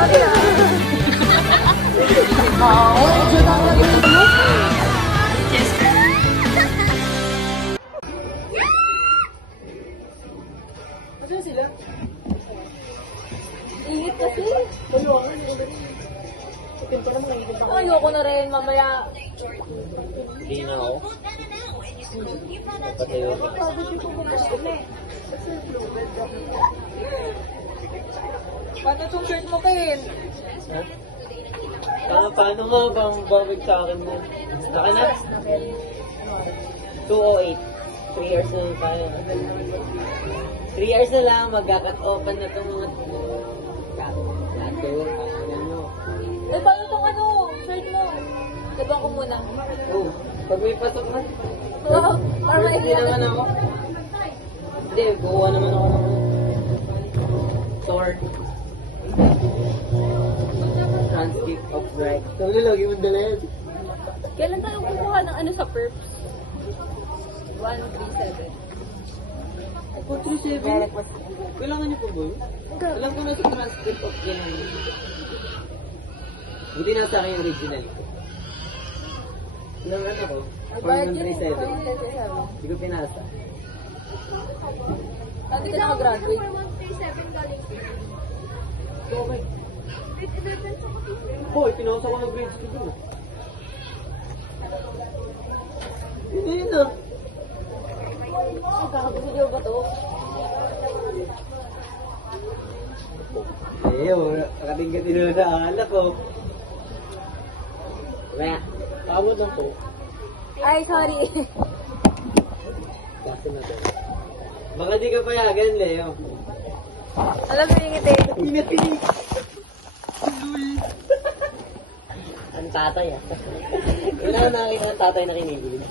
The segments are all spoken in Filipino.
Sorry ah. Saan sila? Init kasi. Tulungan, hindi ko ba rin. Pintura mo, hindi ko ba? Ayoko na rin, mamaya. Hindi na ako. Patayo. Paano itong shirt mo, Ken? Paano nga bang babig sa akin mo? Naka na? 2:08. 3 years na tayo. 3 years na lang, magkakat open na itong mga Eh, paano itong ano, shirt mo? Diba ko muna? Oh, pag may pasok na. Oo, para Hindi maikita naman ako. Hindi, kuha naman ako ng sword. Transcript of right. Sabi na, lagi mong dalhin. Kailan tayo kukuha ng ano sa perps? 137. 437? Kailangan niyo po ba yun? Alam ko na sa transcript of yan. Buti na sa akin yung original ko. Ilang ano ko? 437. Hindi ko pinasa. Dati ka nakagraduate. Okay. Boy, pinasa ko ng grades ko dun. Hindi na. Kakabisidyo ba to? Eh, nakating ka tinula sa alak ko. Wala. Tawad lang po. Ay, sorry. Kasi na to. Baka di ka payagan, Leo. Alam mo yung ngiti. Pinapili. Ang tatay ah. Wala na nakakita ng tatay na kinikilig.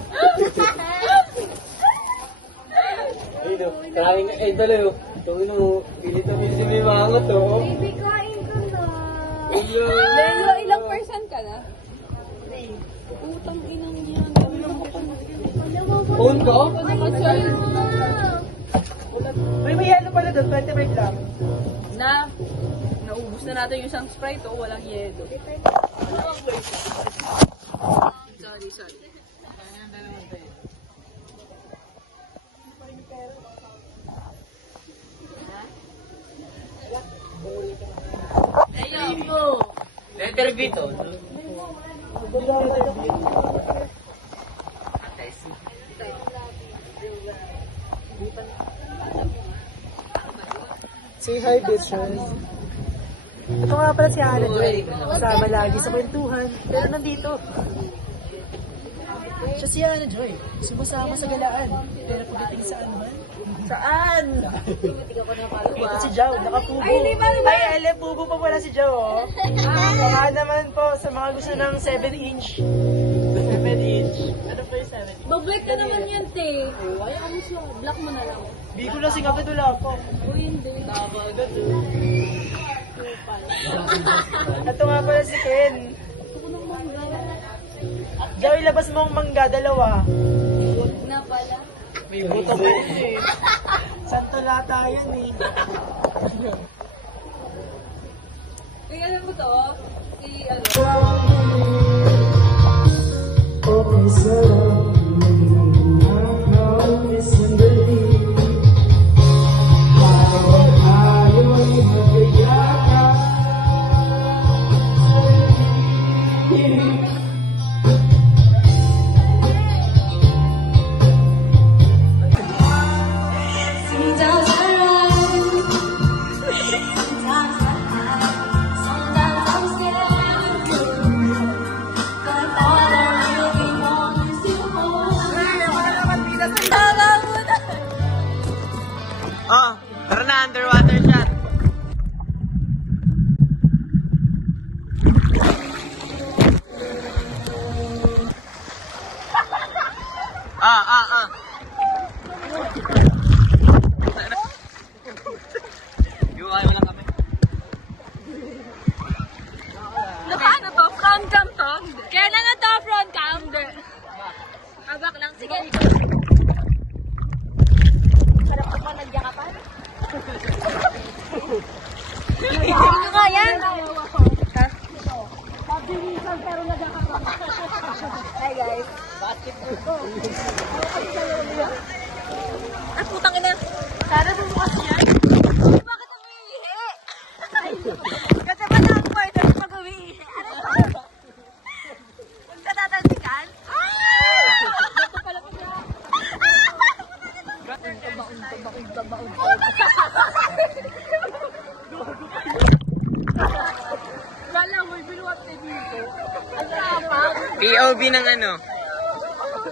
Ayun o, karaming idol o. Tawin o, pilit na pilit si may mangot o. Baby, kain ka na. Hello. Lelo, ilang percent ka na? Utang inang yan. Phone ko? May yelo pala doon, 25 lang. Naubos na natin yung isang Sprite o walang yelo. Sorry. Ayo. Letter B to. Say hi, bitches. Ito nga pala si Ana Joy. Kasama lagi sa kwentuhan. Pero nandito. Siya si Ana Joy. Sumasama sa galaan. Pero pagdating sa anuman. Saan? Ito si Jow, nakapubo. Ay, hindi pa naman. Ay, alam, pubo pa pala si Jow, oh. Baka naman po sa mga gusto ng 7-inch. 7-inch. Ano po yung 7-inch? Bablack ka naman yan, te. Ayaw mo siya. Black mo na lang. Di ko lasing agad, wala po. Uy, hindi. Tama agad o. Ito nga pala si Ken. Jow, ilabas mo ang mangga, dalawa. Huwag na pala. May buto pa yun eh. Santo lata yan eh. Uy, alam mo to? Si, ano? Oh, tara na, underwater shot. Yung ayaw na kami. Paano to? Front cam to? Kailan na to front cam? Abak lang. Sige. Sarap ko pa nagyakapan. Ano nga yan? Hi guys. Ah, putang ina. Sana bumukas yan. Bakit umiihi? Kasi ba na ang part na pag umiihi? Ano ba? Huwag ka tatalsikan? Ito pala ko na. Kala mo, binuwat na dito. Ang tapang. POV ng ano?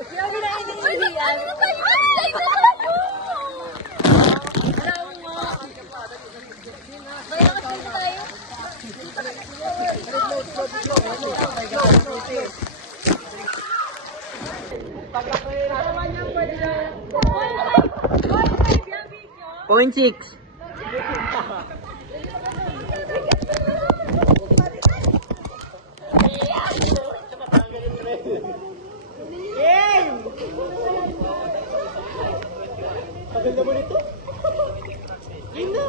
Grabe na iniihiyan. Ano tayo? Wala mo. Kaya kasi tayo. Point 6. Tagal naman ito. Game na.